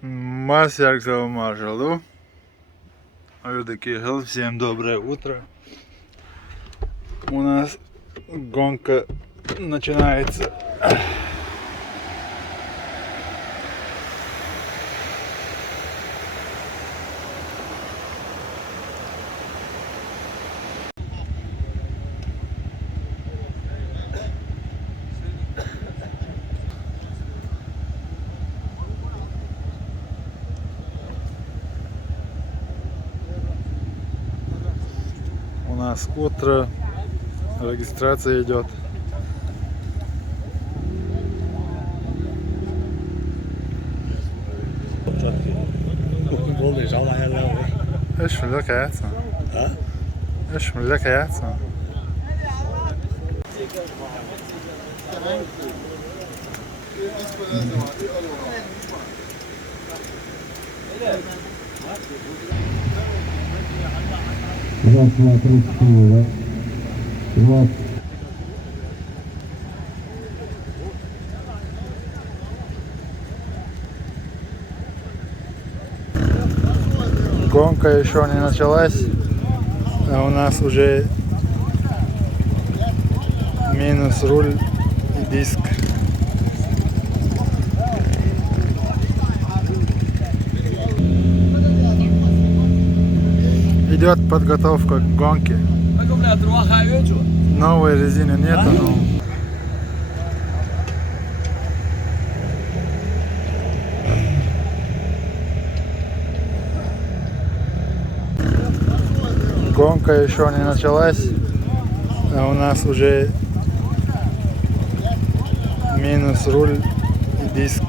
Масяк заумажил. Кигл, всем доброе утро. У нас гонка начинается. У нас утро, регистрация идет. ايش لك يا عسل؟ ها؟ ايش لك يا عسل؟ Гонка еще не началась, а у нас уже минус руль и диск. Идет подготовка к гонке. Новой резины нету, но... Гонка еще не началась, а у нас уже минус руль и диск.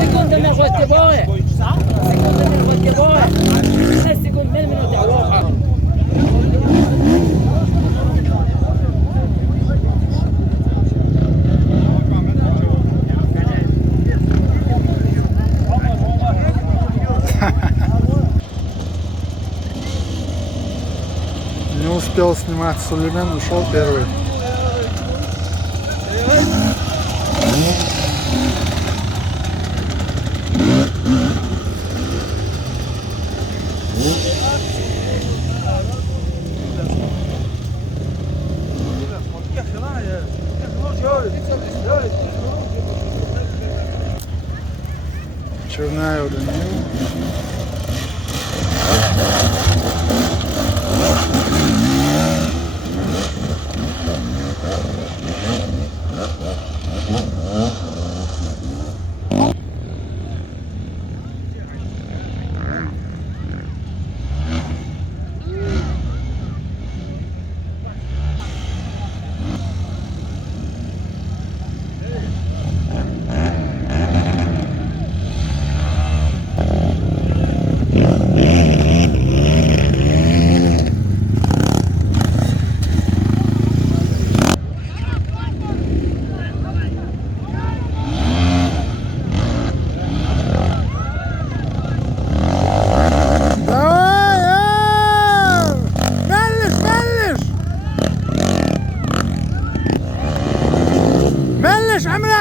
Секундами гостєвої. Секундами гостєвої. 6 секунд, минута. Не успел снимать Сулейман, ушел первый. Черная удалил.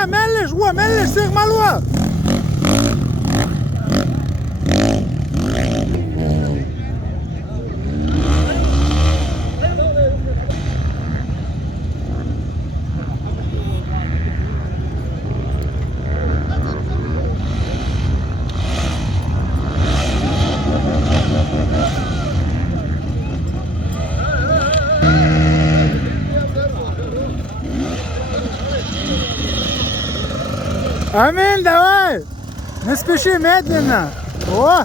ملش هو ملش سيغ مالوا Амин, давай! Не спеши, медленно! О!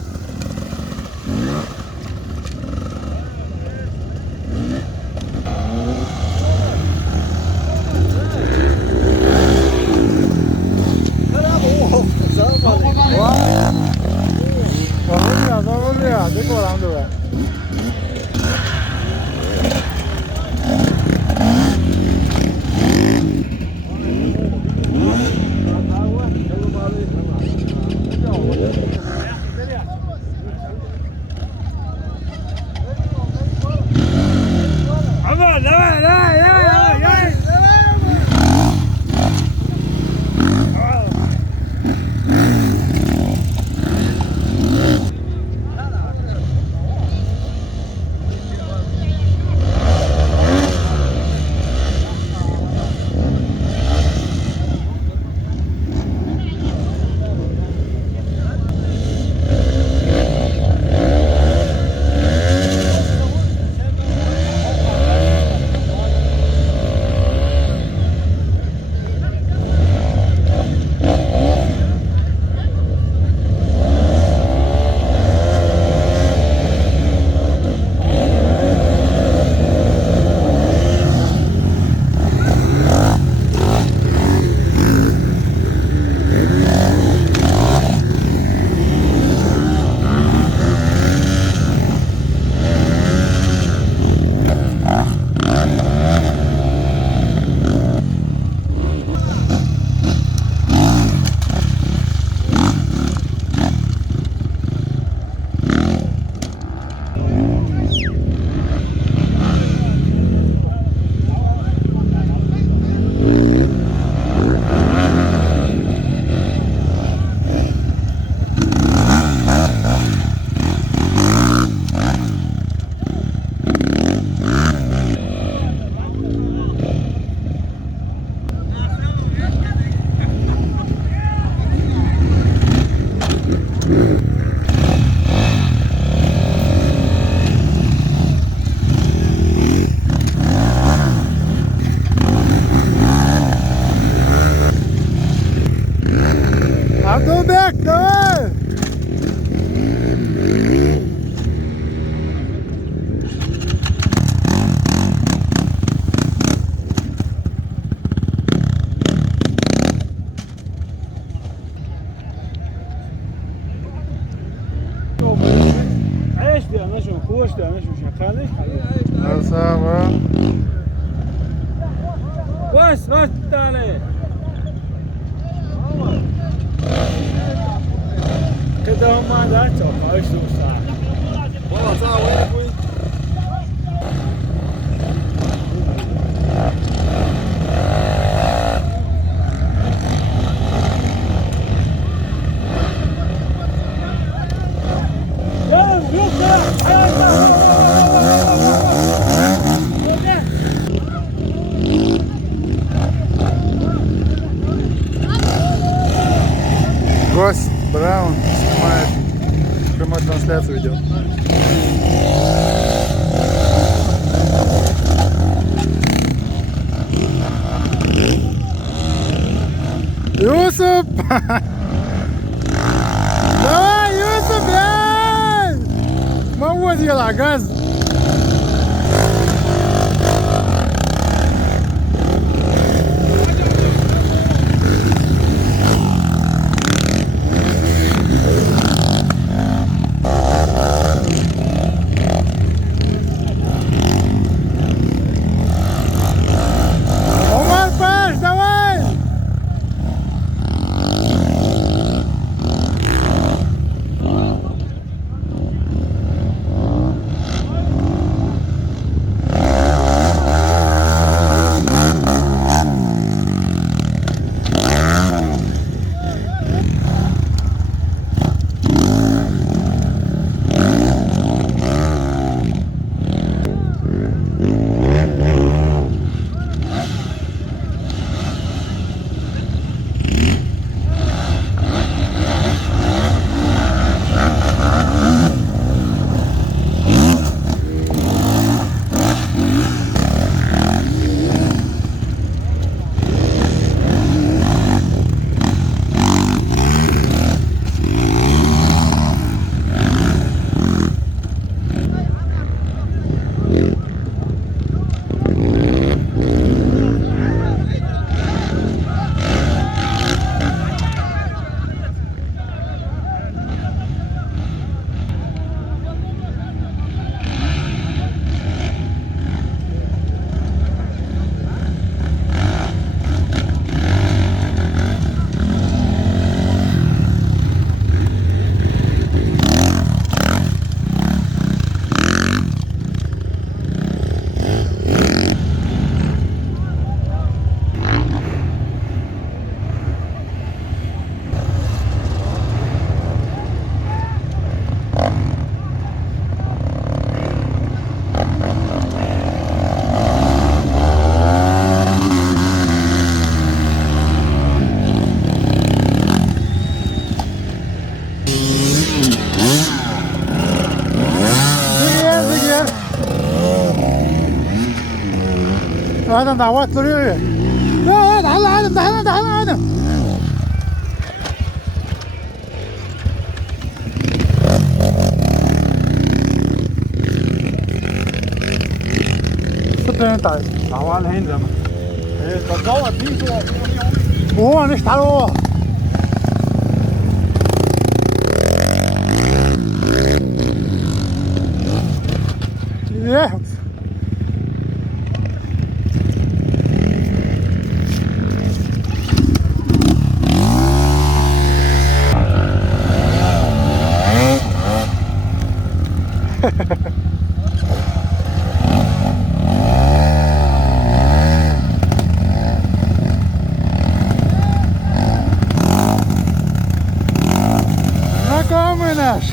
gostando, né, Xuxa? Cara, nem cara. Olha só, mano. Gostando. Cada uma dá, tchau. Faz tu, sabe? Bola, tchau, hein, Гость Браун снимает прямую трансляцию ведет. Юсуп! Давай, Юсуп, блядь! Молодец, ела, газ! هذا دعوات طريقية. لا تعال. صدقني انت عايز. تعال الحين زمان. ايه تتجوز دي وهو مش تعال هو. ايه Знакомый наш.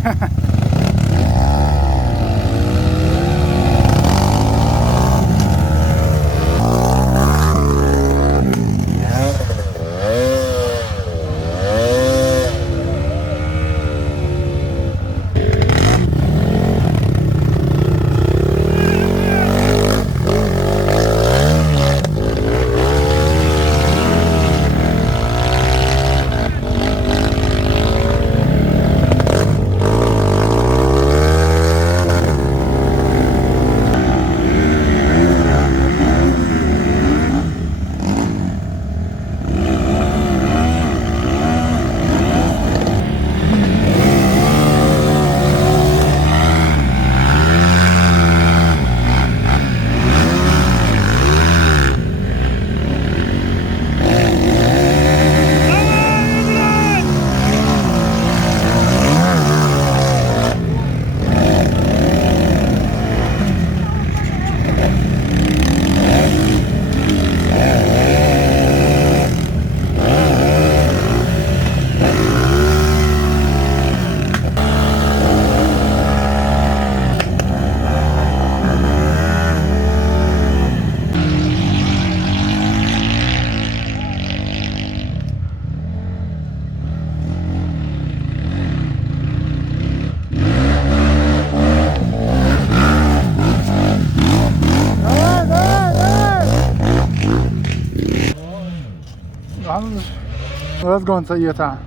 Разгонца ета.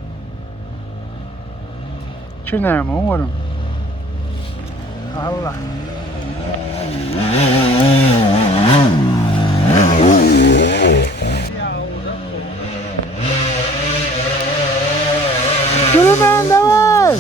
Чинемо, umarım. Allah. Süleyman давай!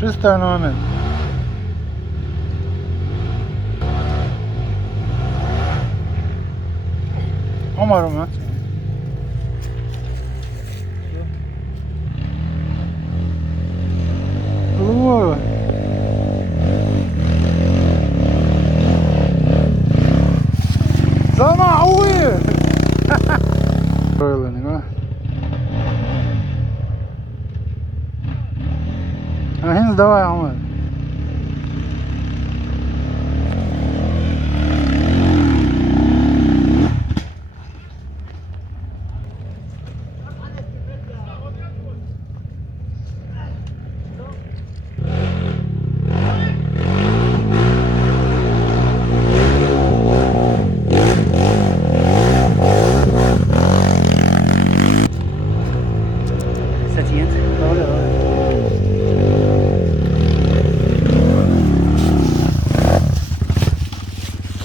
Шестой номер. Umarım lan. Oo. Sana uyu. Böyle ne var? Henüz давай, Umar.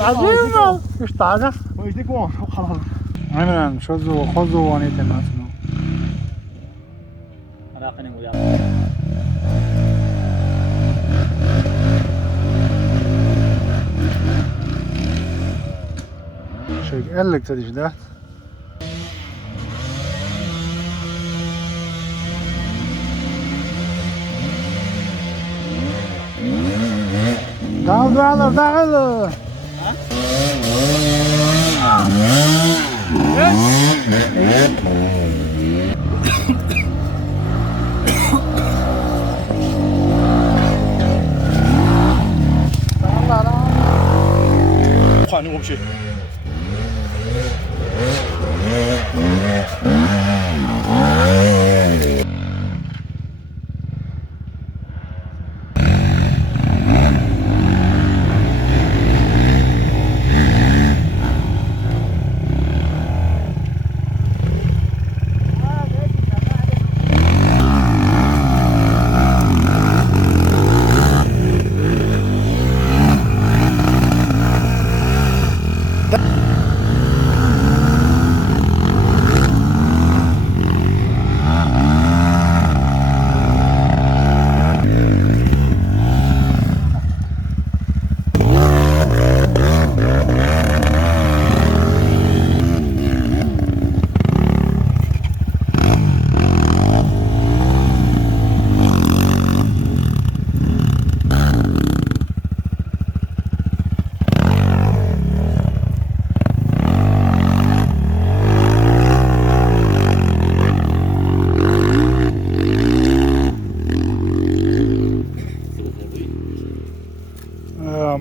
عظيم مش تعرف مش ديك وان خلاص aynen خذوا وانيتين مثلا راقني ويا شيء قال لك تديش ده تعال خاني وامشي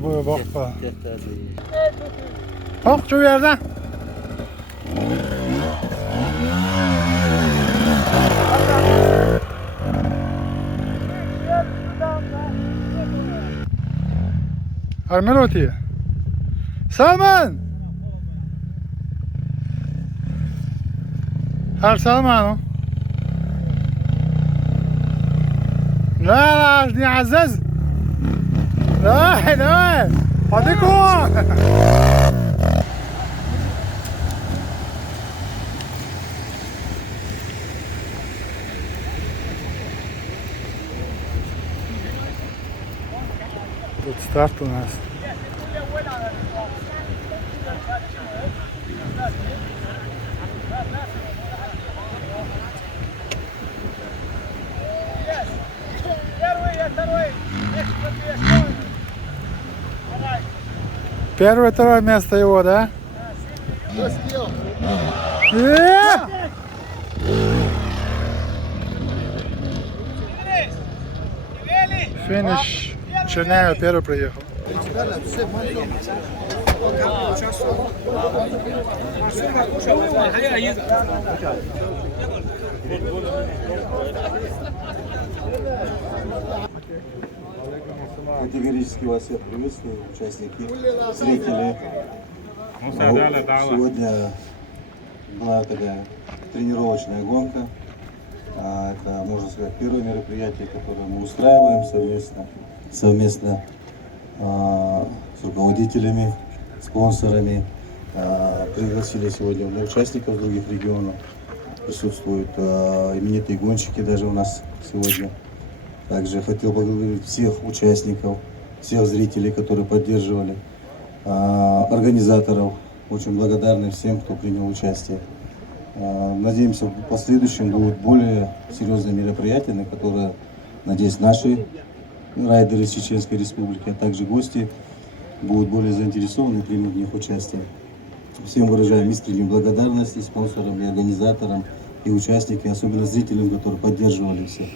Bu bak bak. Bak şu yerden. Armeloti. Salman. Her Salman. لا دي عزاز لا لا فاضيكوا ستارت الناس Первое, второе место его, да? Финиш. Черняев первый приехал. Категорически вас всех приветствую, участники, зрители. Сегодня была такая тренировочная гонка. Это, можно сказать, первое мероприятие, которое мы устраиваем совместно с руководителями, спонсорами. Пригласили сегодня участников других регионов. Присутствуют именитые гонщики даже у нас сегодня. Также хотел поблагодарить всех участников, всех зрителей, которые поддерживали, организаторов. Очень благодарны всем, кто принял участие. Надеемся, в последующем будут более серьезные мероприятия, на которые, надеюсь, наши райдеры из Чеченской Республики, а также гости будут более заинтересованы и примут в них участие. Всем выражаем искреннюю благодарность и спонсорам, и организаторам, и участникам, особенно зрителям, которые поддерживали всех.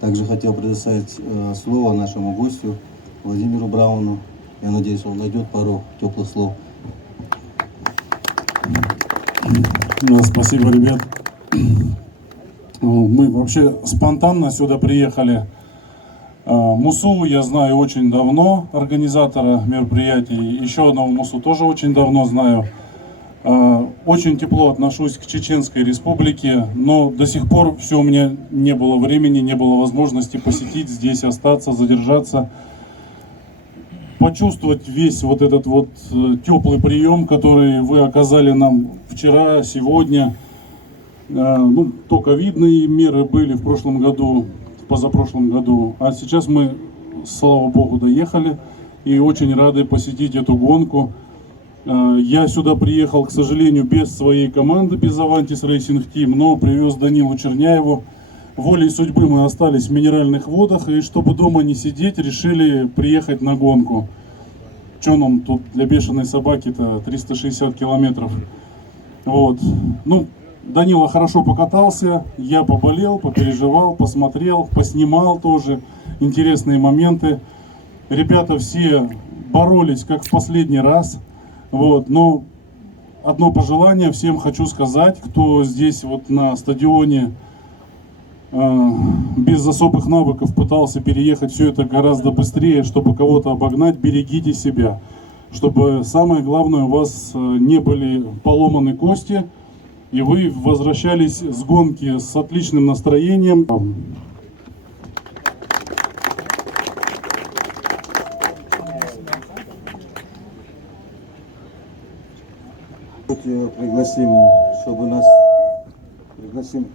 Также хотел предоставить слово нашему гостю Владимиру Брауну. Я надеюсь, он найдет пару теплых слов. Да, спасибо, ребят. Мы вообще спонтанно сюда приехали. Мусу я знаю очень давно, организатора мероприятий. Еще одного Мусу тоже очень давно знаю. Очень тепло отношусь к Чеченской Республике, но до сих пор все у меня не было времени, не было возможности посетить здесь, остаться, задержаться, почувствовать весь вот этот вот теплый прием, который вы оказали нам вчера, сегодня. Ну, то ковидные меры были в прошлом году, в позапрошлом году, а сейчас мы, слава богу, доехали и очень рады посетить эту гонку. Я сюда приехал, к сожалению, без своей команды, без Avantis Racing Team, но привез Данилу Черняеву. Волей судьбы мы остались в Минеральных водах, и чтобы дома не сидеть, решили приехать на гонку. Че нам тут для бешеной собаки-то 360 километров. Вот. Ну, Данила хорошо покатался, я поболел, попереживал, посмотрел, поснимал тоже интересные моменты. Ребята все боролись, как в последний раз. Вот, но одно пожелание всем хочу сказать, кто здесь вот на стадионе без особых навыков пытался переехать все это гораздо быстрее, чтобы кого-то обогнать, берегите себя, чтобы самое главное, у вас не были поломаны кости, и вы возвращались с гонки с отличным настроением. Пригласим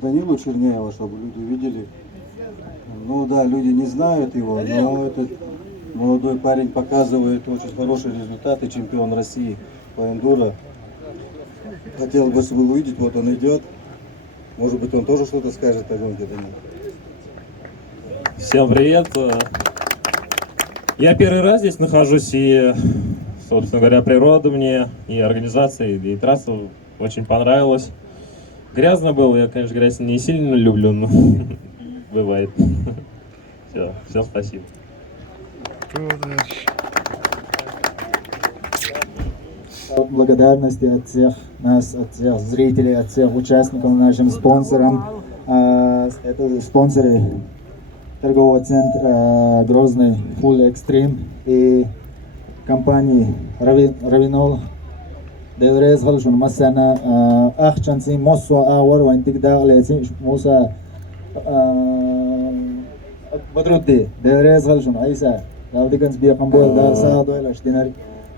Данилу Черняева, чтобы люди увидели. Ну да, люди не знают его, но этот молодой парень показывает очень хорошие результаты, чемпион России по эндуро. Хотел бы увидеть, вот он идет. Может быть, он тоже что-то скажет о гонке, Данил. Всем привет. Я первый раз здесь нахожусь, и, собственно говоря, природа мне, и организация, и трасса очень понравилась. Грязно было, я, конечно, грязь не сильно люблю, но бывает. Все, спасибо. Благодарности от всех нас, от всех зрителей, от всех участников, нашим спонсорам. Это спонсоры торгового центра Грозный Full Extreme и компании Равинол. Деврез Галшун Масана Ахчанси Мосо Ауэр Вантигда Лецин Муса Бадрути Деврез Галшун Айса Лавдиканс Биакамбол Дар Саадуэлаш Динар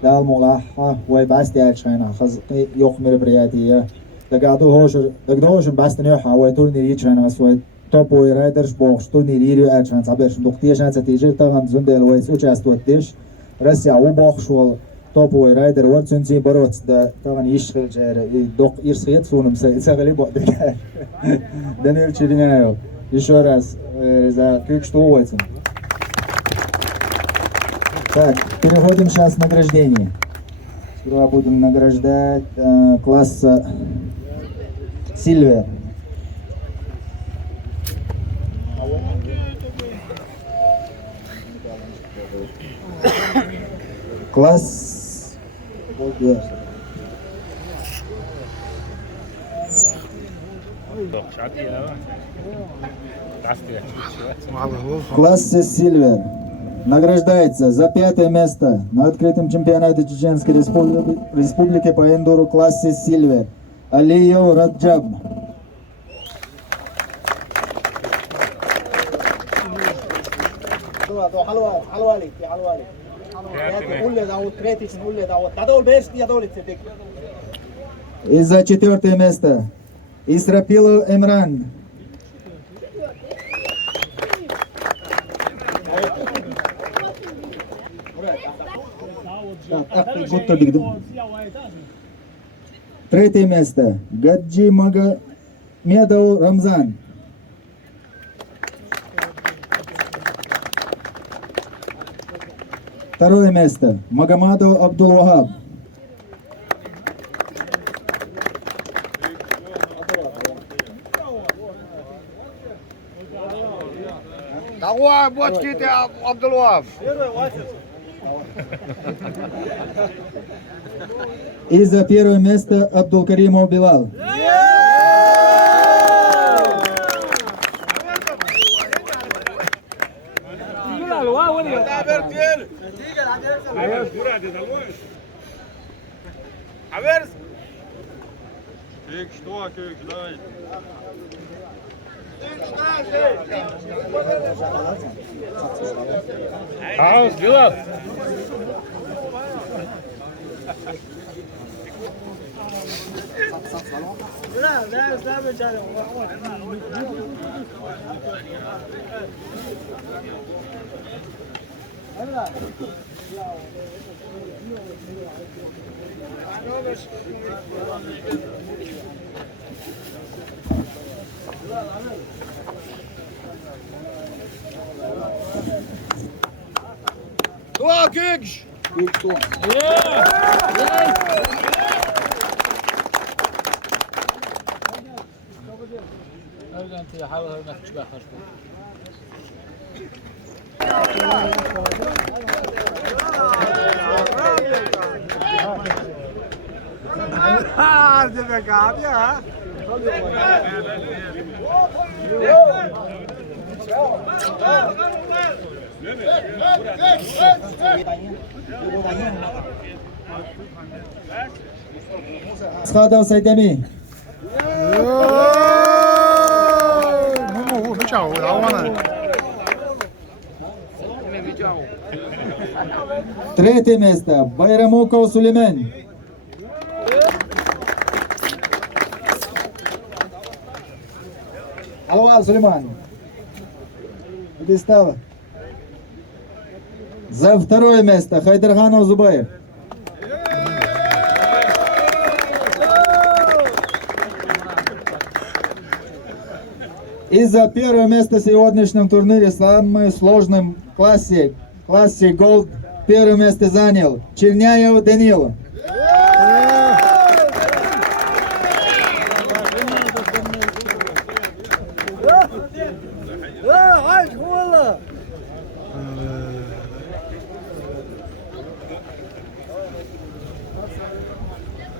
Дал Мулаха Уайбасти Ачайна Хаз Йох мероприятия Дагдоошен Бастанёха Уай турнир Ичайна Свой топовый райдер Бокс турнир Ирю Ачайна Забершн Дуктешан Сатижир Таган Зундел Уайс участвует Деш Россия Убахшвал топовый райдер вот сунси бороться да таган ишхил жара и док ирсхет сунум сагали бодыгар Данил Черняев еще раз за крик что уводится. Так, переходим сейчас к награждению. Сперва будем награждать класса Сильвер. Класс В классе Сильвер награждается за 5 место на открытом чемпионате Чеченской Республики по эндуру классе Сильвер Алиев Раджаб. И за 4 место Исрапилов Эмран. Третье место Гаджи Магомедов Рамзан. Второе место Магомадов Абдул-Вахаб. Давай, бочки ты, Абдулов. И за первое место Абдулкаримов Билал. Doğa Gök. Hadi be abi ya. Схадов Сайдами. Ну,很巧，然后呢？ Третье место Байрамуков Сулеймен. Алва Сулейман. Иди стало. За второе место Хайдарханов Зубаев. И за первое место в сегодняшнем турнире в самом сложном классе Gold, первое место занял Черняев Данил.